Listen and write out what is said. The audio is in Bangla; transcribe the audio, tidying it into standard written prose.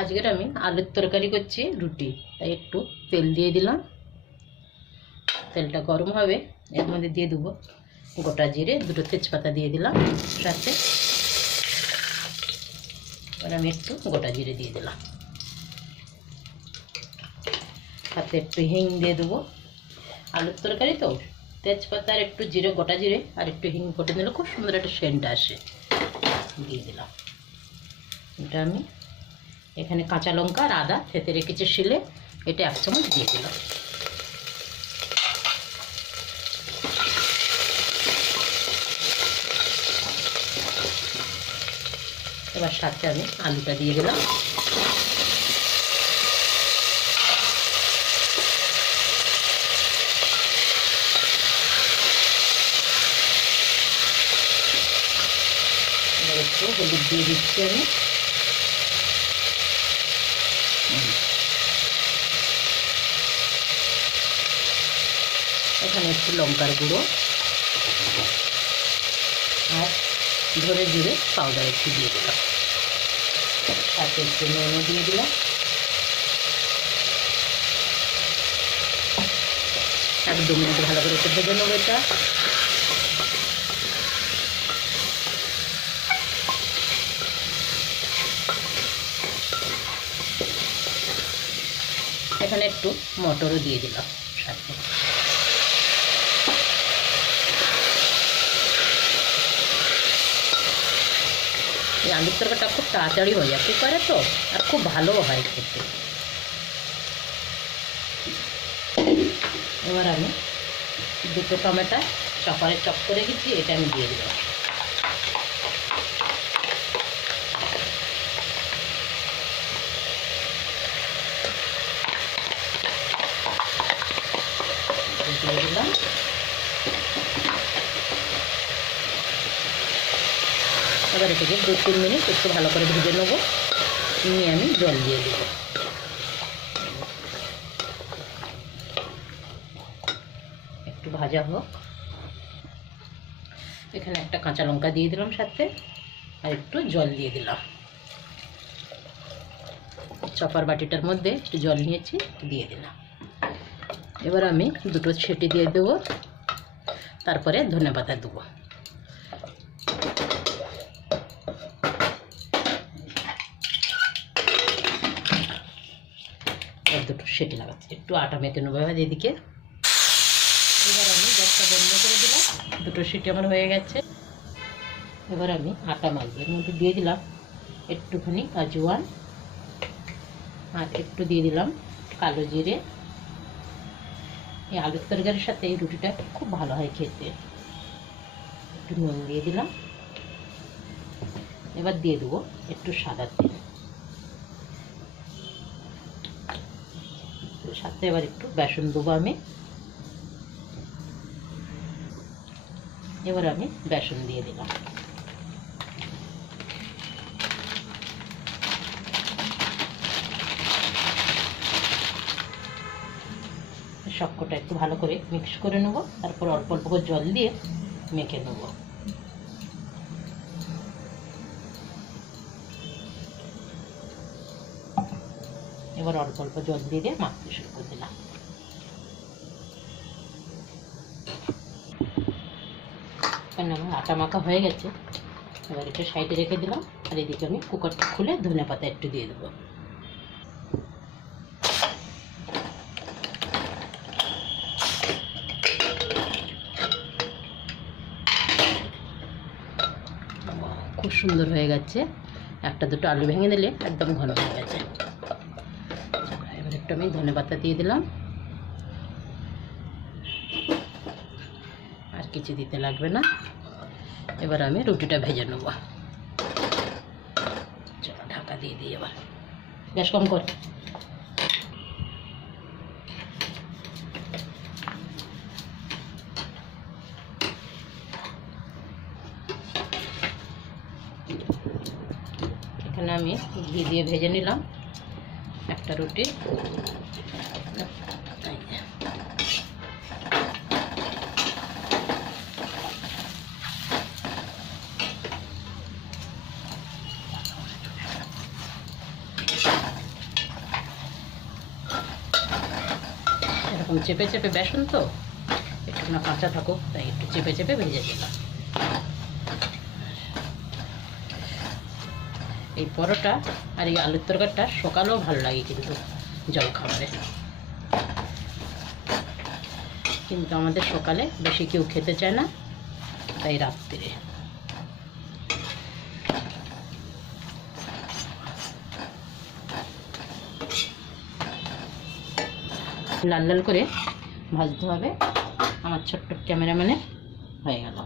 আজকের আমি আলুর তরকারি করছি, রুটি, তাই একটু তেল দিয়ে দিলাম। তেলটা গরম হবে, এর মধ্যে দিয়ে দেবো গোটা জিরে, দুটো তেজপাতা দিয়ে দিলাম সাথে। এবার আমি একটু গোটা জিরে দিয়ে দিলাম, সাথে একটু হিং দিয়ে দেবো। আলুর তরকারি তো তেজপাতা আর একটু জিরে, গোটা জিরে আর একটু হিং ফোটে দিলে খুব সুন্দর একটা সেন্ট আসে। দিয়ে দিলাম এটা। আমি এখানে কাঁচা লঙ্কা আর আদা থেতে রেখেছি শিলে, এটা 1 চামচ দিয়ে দিলাম। এবার সাথে আমি আলুটা দিয়ে দিলাম। এবার একটু হলুদ দিয়ে দিচ্ছি আমি। এখানে একটু লঙ্কার গুঁড়ো আর ধরে জিরে পাউডার একটু দিয়ে দিলাম, সাথে একটু নুনও দিয়ে দিলাম। এক 2 মিনিট ভালো করে একটু ভেজে নেবো এটা। এখানে একটু মটরও দিয়ে দিলাম সাথে। এই আলুর তরকারিটা খুব তাড়াতাড়ি হয়ে যায় কুকারে তো, আর খুব ভালোও হয় খেতে। এবার আমি 2টো টমেটো চপারে চপ করে রেখেছি, এটা আমি দিয়ে দিলাম। দিয়ে দিলাম। এবার এটাকে 2-3 মিনিট একটু ভালো করে ভেজে নেবো, নিয়ে আমি জল দিয়ে দেবো। একটু ভাজা হোক। এখানে একটা কাঁচা লঙ্কা দিয়ে দিলাম সাথে, আর একটু জল দিয়ে দিলাম। চপার বাটিটার মধ্যে একটু জল নিয়েছি, দিয়ে দিলাম। এবার আমি 2টো সিটি দিয়ে দেবো, তারপরে ধনেপাতা দেবো। আর 2টো সিটি লাগাচ্ছি, একটু আটা মেখে নেবো এদিকে। এবার আমি গ্যাসটা বন্ধ করে দিলাম, 2টো সিটি আমার হয়ে গেছে। এবার আমি আটা মাখবো, এর মধ্যে দিয়ে দিলাম একটুখানি কাজুয়ান, আর একটু দিয়ে দিলাম কালো জিরে। এই আলুর তরকারির সাথে এই রুটিটা খুব ভালো হয় খেতে। একটু নুন দিয়ে দিলাম। এবার দিয়ে দেবো একটু সাদা তেল, সাথে এবার একটু বেসন দেবো আমি। এবার আমি বেসন দিয়ে দিলাম। সবকটা একটু ভালো করে মিক্স করে নেবো, তারপর অল্প অল্প করে জল দিয়ে মেখে নেবো। এবার অল্প অল্প জল দিয়ে মাখতে শুরু করে দিলাম। কারণ আমার আটা মাখা হয়ে গেছে, এবার এটা সাইডে রেখে দিলাম। আর এদিকে আমি কুকারটা খুলে ধনেপাতা একটু দিয়ে দেবো। খুব সুন্দর হয়ে গেছে, 1-2টো আলু ভেঙে দিলে একদম ঘন হয়ে গেছে। এবার একটু আমি ধনেপাতা দিয়ে দিলাম, আর কিছু দিতে লাগবে না। এবার আমি রুটিটা ভেজে নেব। চলো ঢাকা দিয়ে দিই, এবার গ্যাস কম কর। এখানে আমি ঘি দিয়ে ভেজে নিলাম একটা রুটি। এরকম চেপে চেপে বেসন তো একটু না কাঁচা থাকুক, তাই একটু চেপে চেপে ভেজে দিলাম। এই পরোটা আর এই আলুর তরকারিটা সকালেও ভালো লাগে কিন্তু জলখাবারে, কিন্তু আমাদের সকালে বেশি কেউ খেতে চায় না, তাই রাত্রে। লাল লাল করে ভাজতে হবে। আমার ছোট্ট ক্যামেরাম্যানে হয়ে গেল।